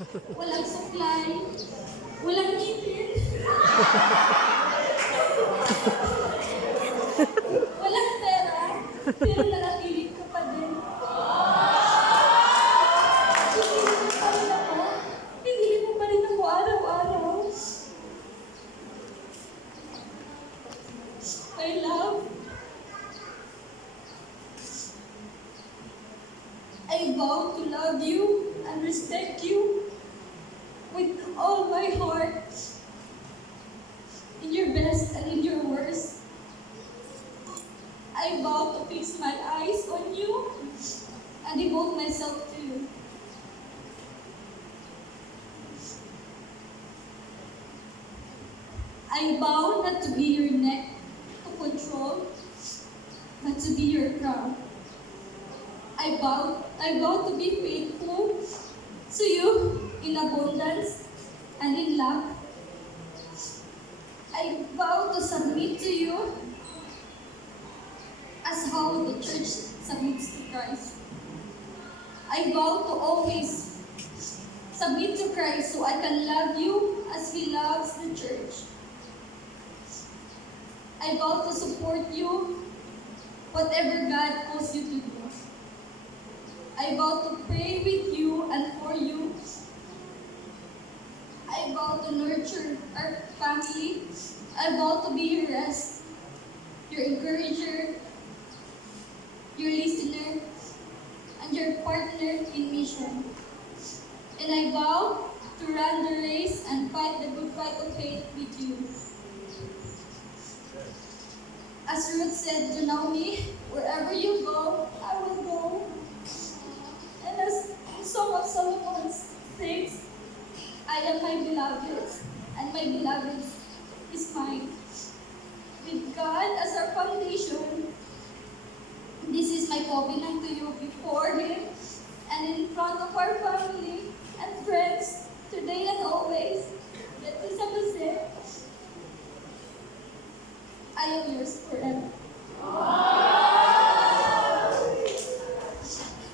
Walang supply, walang ngipin, walang pera, pero nanatili ka pa din. Pipili mo pa rin ako, pipili mo pa rin ako araw-araw. My love, I vow to love you and respect you with all my heart, in your best and in your worst. I vow to fix my eyes on you and devote myself to you. I vow not to be your neck to control, but to be your crown. I vow to be faithful to you in abundance and in lack. I vow to submit to you as how the church submits to Christ. I vow to always submit to Christ so I can love you as He loves the church. I vow to support you, whatever God calls you to do. I vow to pray with you and for you. I vow to nurture our family. I vow to be your rest, your encourager, your listener, and your partner in mission. And I vow to run the race and fight the good fight of faith with you. As Ruth said to Naomi, wherever you go, I will go. And as Song of Solomon sings, I am my beloved, and my beloved is mine. With God as our foundation, this is my covenant to you before Him and in front of our family and friends, today and always. That is what I say. I am yours forever.